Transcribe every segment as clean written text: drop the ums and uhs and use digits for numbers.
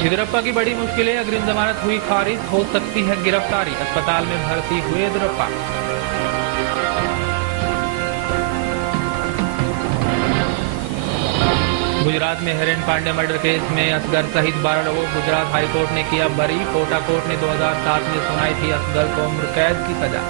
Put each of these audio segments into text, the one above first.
येदियुरप्पा की बड़ी मुश्किलें, अग्रिम जमानत हुई खारिज, हो सकती है गिरफ्तारी, अस्पताल में भर्ती हुए येदियुरप्पा। गुजरात में हिरेन पांडे मर्डर केस में असगर सहित 12 लोगों को गुजरात हाईकोर्ट ने किया बरी। कोटा कोर्ट ने 2007 में सुनाई थी असगर को उम्र कैद की सजा।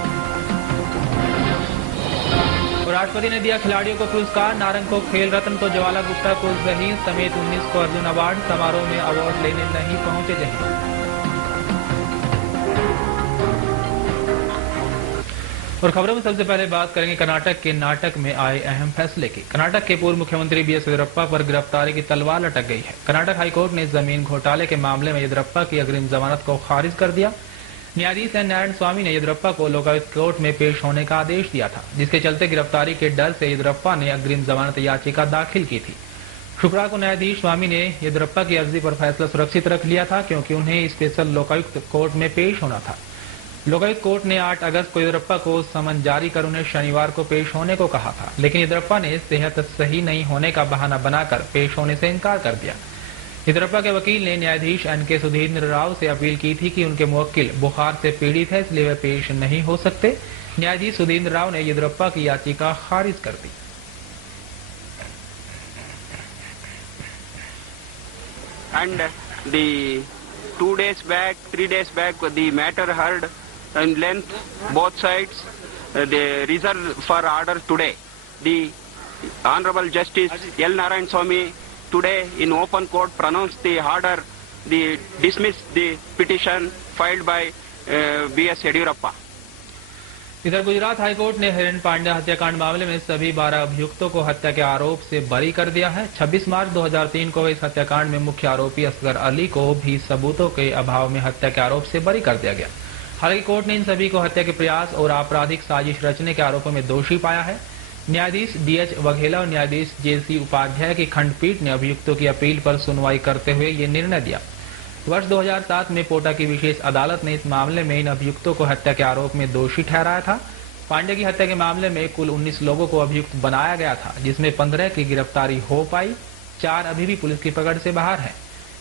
राष्ट्रपति ने दिया खिलाड़ियों को पुरस्कार, नारंग को खेल रत्न तो ज्वाला गुप्ता को जहीर समेत 19 को अर्जुन अवार्ड। समारोह में अवार्ड लेने नहीं पहुंचे जहीर। और खबरों में सबसे पहले बात करेंगे कर्नाटक के नाटक में आए अहम फैसले की। कर्नाटक के पूर्व मुख्यमंत्री बीएस येदियुरप्पा पर गिरफ्तारी की तलवार लटक गई है। कर्नाटक हाईकोर्ट ने जमीन घोटाले के मामले में येदियुरप्पा की अग्रिम जमानत को खारिज कर दिया। न्यायाधीश एन नारायण स्वामी ने येदियुरप्पा को लोकायुक्त कोर्ट में पेश होने का आदेश दिया था, जिसके चलते गिरफ्तारी के डर से येदियुरप्पा ने अग्रिम जमानत याचिका दाखिल की थी। शुक्रवार को न्यायाधीश स्वामी ने येदियुरप्पा की अर्जी पर फैसला सुरक्षित रख लिया था, क्योंकि उन्हें स्पेशल लोकायुक्त कोर्ट में पेश होना था। लोकायुक्त कोर्ट ने 8 अगस्त को येदियुरप्पा को समन जारी कर उन्हें शनिवार को पेश होने को कहा था, लेकिन येदियुरप्पा ने सेहत सही नहीं होने का बहाना बनाकर पेश होने से इनकार कर दिया। येदियुरप्पा के वकील ने न्यायाधीश एन.के. सुधींद्र राव से अपील की थी कि उनके मुवक्किल बुखार से पीड़ित है, इसलिए वे पेश नहीं हो सकते। न्यायाधीश सुधींद्र राव ने येदियुरप्पा की याचिका खारिज कर दी। And the 2 days back, 3 days back, the matter heard in length, both sides, the reserved for order today. The Honorable Justice L. Narayan Swami today in open court pronounced the order, dismissed the petition filed by B.S. Yediyurappa. इधर Gujarat high court ने हिरेन पांडे हत्याकांड मामले में सभी 12 अभियुक्तों को हत्या के आरोप से बरी कर दिया है। 26 मार्च 2003 को इस हत्याकांड में मुख्य आरोपी असगर अली को भी सबूतों के अभाव में हत्या के आरोप से बरी कर दिया गया। हालांकि कोर्ट ने इन सभी को हत्या के प्रयास और आपराधिक साजिश रचने के आरोपों में दोषी पाया है। न्यायाधीश डी.एच. वघेला और न्यायाधीश जे.सी. उपाध्याय की खंडपीठ ने अभियुक्तों की अपील पर सुनवाई करते हुए ये निर्णय दिया। वर्ष 2007 में कोटा की विशेष अदालत ने इस मामले में इन अभियुक्तों को हत्या के आरोप में दोषी ठहराया था। पांडे की हत्या के मामले में कुल 19 लोगों को अभियुक्त बनाया गया था, जिसमें 15 की गिरफ्तारी हो पाई, 4 अभी भी पुलिस की पकड़ से बाहर हैं।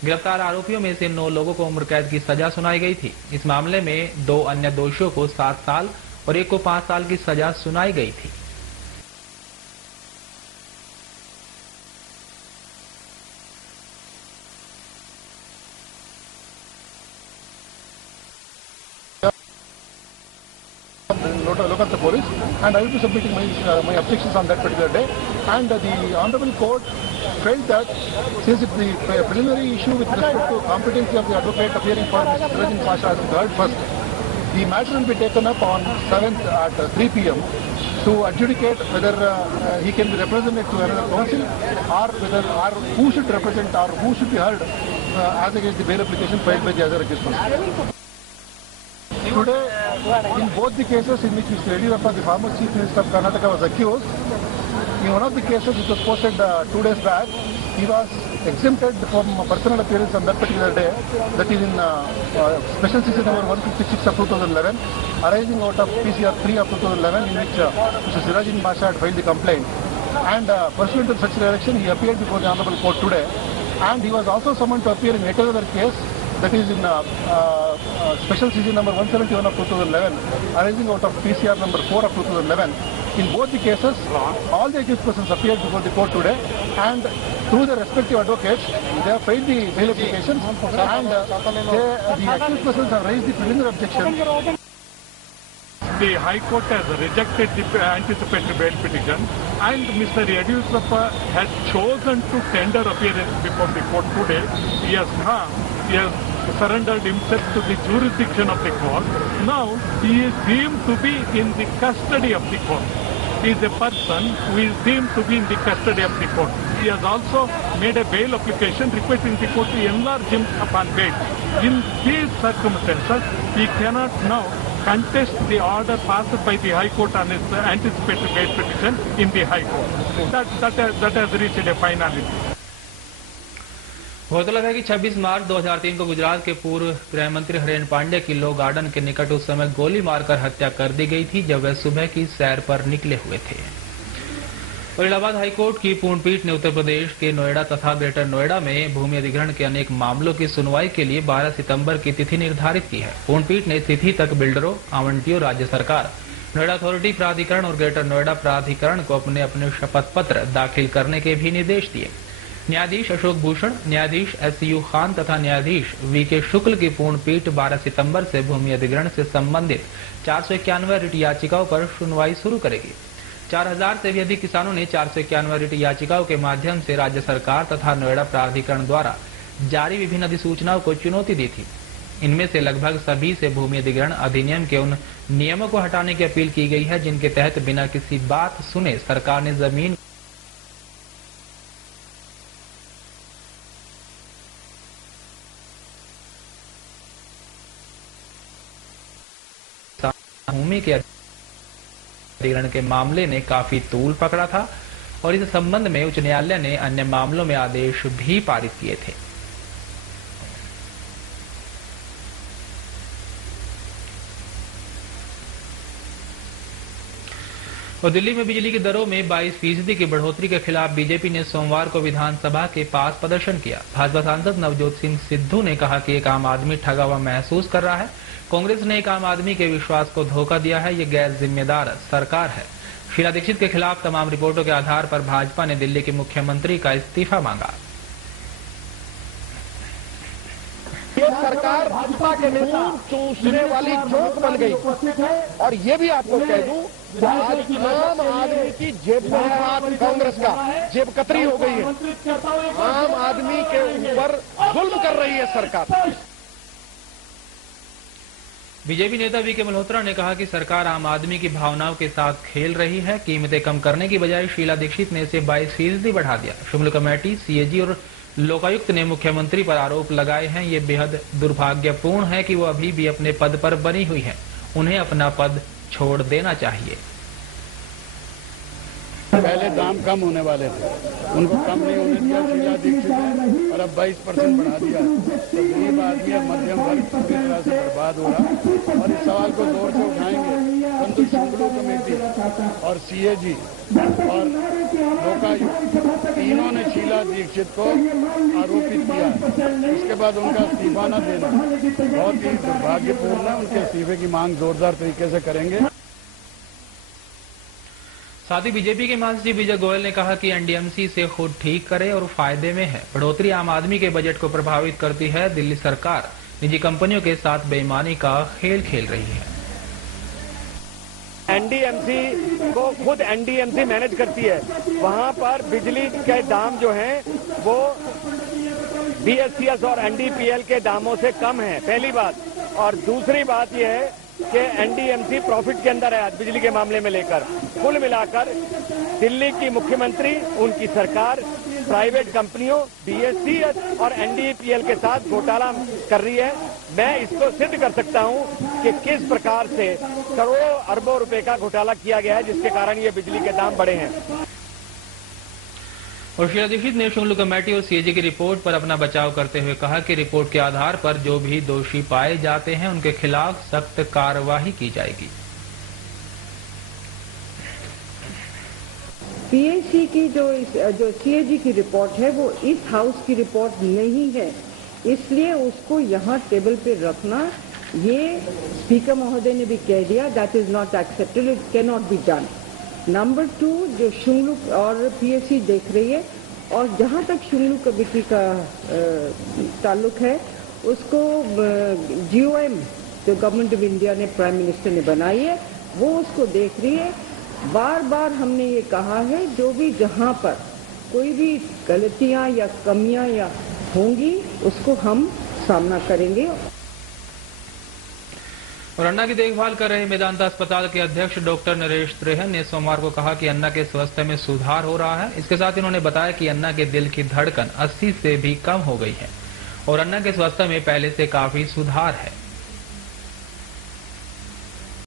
गिरफ्तार आरोपियों में से 9 लोगों को उम्र कैद की सजा सुनाई गई थी। इस मामले में 2 अन्य दोषियों को 7 साल और एक को 5 साल की सजा सुनाई गई थी। Look at the police, and I will be submitting my objections on that particular day. And the Honorable Court felt that since the preliminary issue with respect to competency of the advocate appearing for Mr. Sirajin Pasha has been heard first, the matter will be taken up on 7th at 3 p.m. to adjudicate whether he can be represented to another council, or who should represent or who should be heard as against the bail application filed by the other accused person. Today, in both the cases in which Mr. Yediyurappa, the former Chief Minister of Karnataka, was accused, in one of the cases which was posted 2 days back, he was exempted from personal appearance on that particular day, that is in Special CC number 156 of 2011, arising out of PCR 3 of 2011, in which Mr. Sirajin Pasha had filed the complaint. And pursuant to such direction, he appeared before the Honorable Court today, and he was also summoned to appear in yet another case, that is in Special CC number 171 of 2011, arising out of PCR number 4 of 2011. In both the cases, all the accused persons appeared before the court today, and through the respective advocates, they have filed the bail applications, and the accused persons have raised the preliminary objection. The High Court has rejected the anticipatory bail petition, and Mr. Yediyurappa has chosen to tender appearance before the court today. He has surrendered himself to the jurisdiction of the court. Now he is deemed to be in the custody of the court. He is a person who is deemed to be in the custody of the court. He has also made a bail application requesting the court to enlarge him upon bail. In these circumstances, he cannot now contest the order passed by the High Court on his anticipatory bail petition in the High Court. That has reached a finality. गौरतलब है कि 26 मार्च 2003 को गुजरात के पूर्व गृह मंत्री हिरेन पांडे की लो garden के निकट उस समय गोली मारकर हत्या कर दी गई थी, जब वह सुबह की सैर पर निकले हुए थे। और इलाहाबाद हाईकोर्ट की पूर्ण पीठ ने उत्तर प्रदेश के नोएडा तथा ग्रेटर नोएडा में भूमि अधिग्रहण के अनेक मामलों की सुनवाई के लिए 12 सितंबर की तिथि निर्धारित की है। पूर्ण पीठ ने तिथि तक बिल्डरों, आवंटियों, राज्य सरकार, नोएडा अथॉरिटी प्राधिकरण और ग्रेटर नोएडा प्राधिकरण को अपने अपने शपथ पत्र दाखिल करने के भी निर्देश दिए। न्यायाधीश अशोक भूषण, न्यायाधीश SU खान तथा न्यायाधीश VK शुक्ल की पूर्ण पीठ 12 सितंबर से भूमि अधिग्रहण से संबंधित 491 रिट याचिकाओं पर सुनवाई शुरू करेगी। 4000 से भी अधिक किसानों ने 491 रिट याचिकाओं के माध्यम से राज्य सरकार तथा नोएडा प्राधिकरण द्वारा जारी विभिन्न अधिसूचनाओं को चुनौती दी थी। इनमें से लगभग सभी से भूमि अधिग्रहण अधिनियम के उन नियमों को हटाने की अपील की गई है जिनके तहत बिना किसी बात सुने सरकार ने जमीन भूमि के अधिग्रहण के मामले ने काफी तूल पकड़ा था और इस संबंध में उच्च न्यायालय ने अन्य मामलों में आदेश भी पारित किए थे। और दिल्ली में बिजली की दरों में 22% की बढ़ोतरी के खिलाफ बीजेपी ने सोमवार को विधानसभा के पास प्रदर्शन किया। भाजपा सांसद नवजोत सिंह सिद्धू ने कहा कि एक आम आदमी ठगा हुआ महसूस कर रहा है। कांग्रेस ने एक आम आदमी के विश्वास को धोखा दिया है। ये गैर जिम्मेदार सरकार है। शीला दीक्षित के खिलाफ तमाम रिपोर्टों के आधार पर भाजपा ने दिल्ली के मुख्यमंत्री का इस्तीफा मांगा। ये सरकार भाजपा के नेता चूसने वाली जोक बन गई। और ये भी आपको कह दूं, आज आम आदमी की जेब में है हाथ कांग्रेस का, जेब कतरी हो गई है। आम आदमी के ऊपर जुल्म कर रही है सरकार। बीजेपी नेता VK मल्होत्रा ने कहा कि सरकार आम आदमी की भावनाओं के साथ खेल रही है। कीमतें कम करने की बजाय शीला दीक्षित ने इसे 22% बढ़ा दिया। शुक्ल कमेटी, CAG और लोकायुक्त ने मुख्यमंत्री पर आरोप लगाए हैं। ये बेहद दुर्भाग्यपूर्ण है कि वो अभी भी अपने पद पर बनी हुई है। उन्हें अपना पद छोड़ देना चाहिए। पहले दाम कम होने वाले थे, उनको कम नहीं होने दिया शीला दीक्षित ने और अब 22% बढ़ा दिया। तो गरीब आदमी और मध्यम वर्ग पूरी तरह से बर्बाद हो रहा। और इस सवाल को दौर से उठाएंगे परंतु शुक्ल कमेटी और CAG और लोकायुक्त तीनों ने शीला दीक्षित को आरोपित किया। इसके बाद उनका इस्तीफा न देना बहुत ही दुर्भाग्यपूर्ण है। उनके इस्तीफे की मांग जोरदार तरीके से करेंगे। साथ ही बीजेपी के महासचिव विजय गोयल ने कहा कि NDMC से खुद ठीक करे और फायदे में है। बढ़ोतरी आम आदमी के बजट को प्रभावित करती है। दिल्ली सरकार निजी कंपनियों के साथ बेईमानी का खेल खेल रही है। NDMC को खुद NDMC मैनेज करती है। वहां पर बिजली के दाम जो हैं वो BSCS और NDPL के दामों से कम है, पहली बात। और दूसरी बात यह है कि NDMC प्रॉफिट के अंदर है आज बिजली के मामले में लेकर। कुल मिलाकर दिल्ली की मुख्यमंत्री, उनकी सरकार प्राइवेट कंपनियों BSCS और NDPL के साथ घोटाला कर रही है। मैं इसको सिद्ध कर सकता हूं कि किस प्रकार से करोड़ों अरबों रुपए का घोटाला किया गया है जिसके कारण ये बिजली के दाम बढ़े हैं। और शीला दीक्षित ने शुक्ल कमेटी और CAG की रिपोर्ट पर अपना बचाव करते हुए कहा कि रिपोर्ट के आधार पर जो भी दोषी पाए जाते हैं उनके खिलाफ सख्त कार्रवाई की जाएगी। PAC की जो CAG की रिपोर्ट है वो इस हाउस की रिपोर्ट नहीं है, इसलिए उसको यहाँ टेबल पे रखना, ये स्पीकर महोदय ने भी कह दिया, that is not acceptable, it can not be done. Number 2, जो शुंगलू और PAC देख रही है और जहाँ तक शुंगलू कमेटी का ताल्लुक है उसको GOM जो गवर्नमेंट ऑफ इंडिया ने, प्राइम मिनिस्टर ने बनाई है, वो उसको देख रही है। बार बार हमने ये कहा है जो भी जहाँ पर कोई भी गलतियाँ या कमियाँ या होंगी उसको हम सामना करेंगे। और अन्ना की देखभाल कर रहे मेदांता अस्पताल के अध्यक्ष डॉक्टर नरेश त्रेहन ने सोमवार को कहा कि अन्ना के स्वास्थ्य में सुधार हो रहा है। इसके साथ इन्होंने बताया कि अन्ना के दिल की धड़कन 80 से भी कम हो गई है और अन्ना के स्वास्थ्य में पहले से काफी सुधार है।